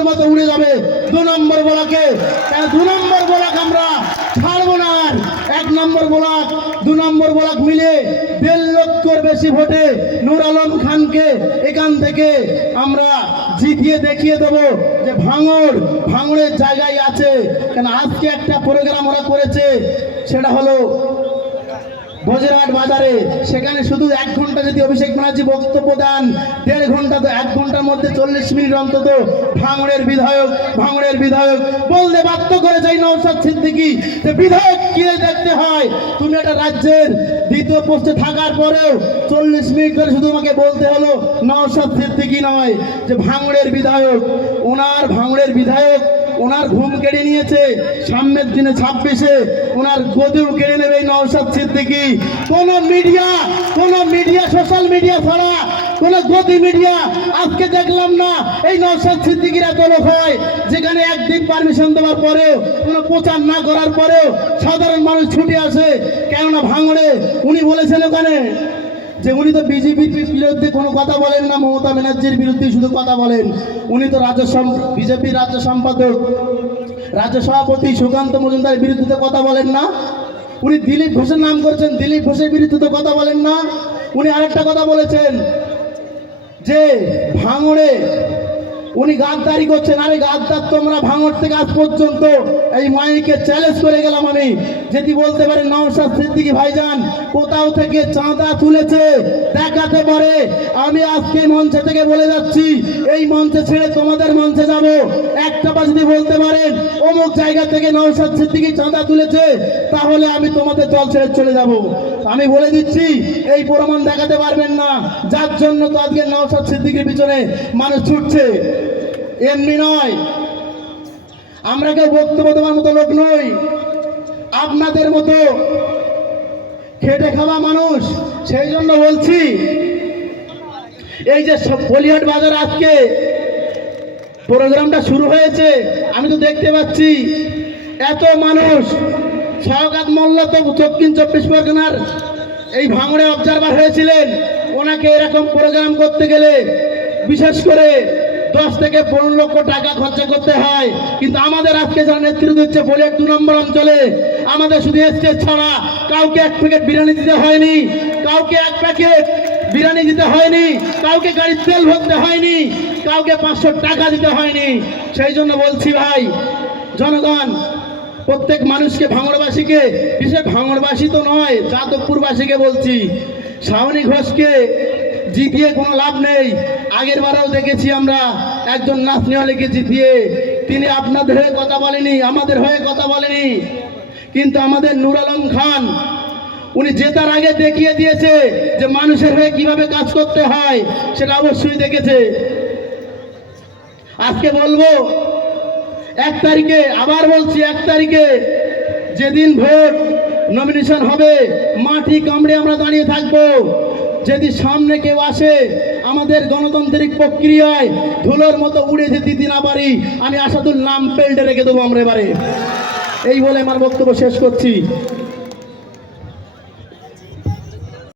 ধুলোর মতো উড়ে যাবে। দু নম্বর বলাকে। দু নম্বর বলাক আমরা ছাড়বো না এক নম্বর বলাক, দু নম্বর বলাক মিলে দেড় লক্ষর বেশি ভোটে নূর আলম খানকে এখান থেকে আমরা জিতিয়ে দেখিয়ে দেব যে ভাঙড়, ভাঙড়ের জায়গায় আছে। কেন আজকে একটা প্রোগ্রাম ওরা করেছে, সেটা হলো বজরাট বাজারে, সেখানে শুধু এক ঘণ্টা যদি অভিষেক ব্যানার্জি বক্তব্য দেন, দেড় ঘণ্টা তো এক ঘণ্টার মধ্যে চল্লিশ মিনিট অন্তত ভাঙড়ের বিধায়ক ভাঙড়ের বিধায়ক বলতে বাধ্য করে যাই নৌসাদ সিদ্দিকি যে বিধায়ক কি দেখতে হয়? তুমি একটা রাজ্যের দ্বিতীয় পোস্টে থাকার পরেও চল্লিশ মিনিট ধরে শুধু আমাকে বলতে হলো নৌসাদ সিদ্দিকি নয়, যে ভাঙড়ের বিধায়ক, ওনার ভাঙড়ের বিধায়ক ওনার ঘুম কেড়ে নিয়েছে, সামনের দিনে ছাব্বিশে ওনার গদিও কেড়ে নেবে এই নওশাদ সিদ্দিকি। কোন মিডিয়া কোন মিডিয়া, সোশ্যাল মিডিয়া ছাড়া, কোন গদি মিডিয়া আজকে দেখলাম না এই নওশাদ সিদ্দিকিরা দল হয়, যেখানে একদিন পারমিশন দেওয়ার পরেও, কোনো প্রচার না করার পরেও সাধারণ মানুষ ছুটে আসে, কেননা ভাঙড়ে উনি বলেছেন ওখানে যে উনি তো বিজেপির বিরুদ্ধে কোনো কথা বলেন না, মমতা ব্যানার্জির বিরুদ্ধে শুধু কথা বলেন। উনি তো রাজ্য বিজেপির রাজ্য সম্পাদক। রাজ্য সভাপতি সুকান্ত মজুমদার বিরুদ্ধে কথা বলেন না। উনি দিলীপ ঘোষের নাম করছেন, দিলীপ ঘোষের বিরুদ্ধে তো কথা বলেন না। উনি আরেকটা কথা বলেছেন, যে ভাঙড়ে উনি গাদ্দারি করছেন, আরে গাদ্দার তোমরা ভাঙর থেকে আজ পর্যন্ত এই মাইকে চ্যালেঞ্জ করে গেলাম আমি। যদি বলতে পারে নওশাদ সিদ্দিকী ভাইজান, কোথাও থেকে চাঁদা তুলেছে, দেখাতে পারে। আমি আজকে মঞ্চে থেকে বলে যাচ্ছি, এই মঞ্চে ছেড়ে তোমাদের মঞ্চে যাব। একটা বা যদি বলতে পারেন, অমুক জায়গা থেকে নওশাদ সিদ্দিকী চাঁদা তুলেছে, তাহলে আমি তোমাদের জল ছেড়ে চলে যাব। আমি বলে দিচ্ছি, এই প্রমাণ দেখাতে পারবেন না। যার জন্য তো আজকে নওশাদ সিদ্দিকীর পিছনে মানুষ ছুটছে। এমনি নয়। আমরা কেউ বক্তব্য দেওয়ার মতো লোক নই। আপনাদের মতো খেটে খাওয়া মানুষ, সেই জন্য বলছি, এই যে বলিহাট বাজার আজকে প্রোগ্রামটা শুরু হয়েছে, আমি তো দেখতে পাচ্ছি, এত মানুষ সহকাত মোল্ল তো দক্ষিণ চব্বিশ পরগনার এই ভাঙড়ে অবজারভার হয়েছিলেন। ওনাকে এরকম প্রোগ্রাম করতে গেলে, বিশেষ করে দশ থেকে পনেরো লক্ষ টাকা খরচা করতে হয়। কিন্তু আমাদের আজকে যারা নেতৃত্ব দিচ্ছে, বলে দু নম্বর অঞ্চলে, আমাদের শুধু স্টেজ ছাড়া কাউকে এক প্যাকেট বিরিয়ানি দিতে হয়নি, কাউকে এক প্যাকেট বিরিয়ানি দিতে হয়নি, কাউকে গাড়ির তেল ভরতে হয়নি, কাউকে পাঁচশো টাকা দিতে হয়নি। সেই জন্য বলছি ভাই, জনগণ, প্রত্যেক মানুষকে, ভাঙড়বাসীকে, বিশেষ ভাঙড়বাসী তো নয় যাদবপুরবাসীকে বলছি, শাওনি ঘোষকে জিতিয়ে কোনো লাভ নেই। আগের বারেও দেখেছি আমরা একজন নাচনিওয়ালিকে জিতিয়ে। তিনি আপনাদের হয়ে কথা বলেনি, আমাদের হয়ে কথা বলেনি। কিন্তু আমাদের নুর আলম খান, উনি জেতার আগে দেখিয়ে দিয়েছে যে মানুষের হয়ে কীভাবে কাজ করতে হয়, সেটা অবশ্যই দেখেছে। আজকে বলব, এক তারিখে, আবার বলছি এক তারিখে যেদিন ভোট নমিনেশন হবে, মাটি কামড়ে আমরা দাঁড়িয়ে থাকব। যদি সামনে কেউ আসে, আমাদের গণতান্ত্রিক প্রক্রিয়ায় ধুলোর মতো উড়ে যেতে না পারি, আমি আসাদুল নাম পেল্টে রেখে দেবো আমরা এবারে। এই বলে আমার বক্তব্য শেষ করছি।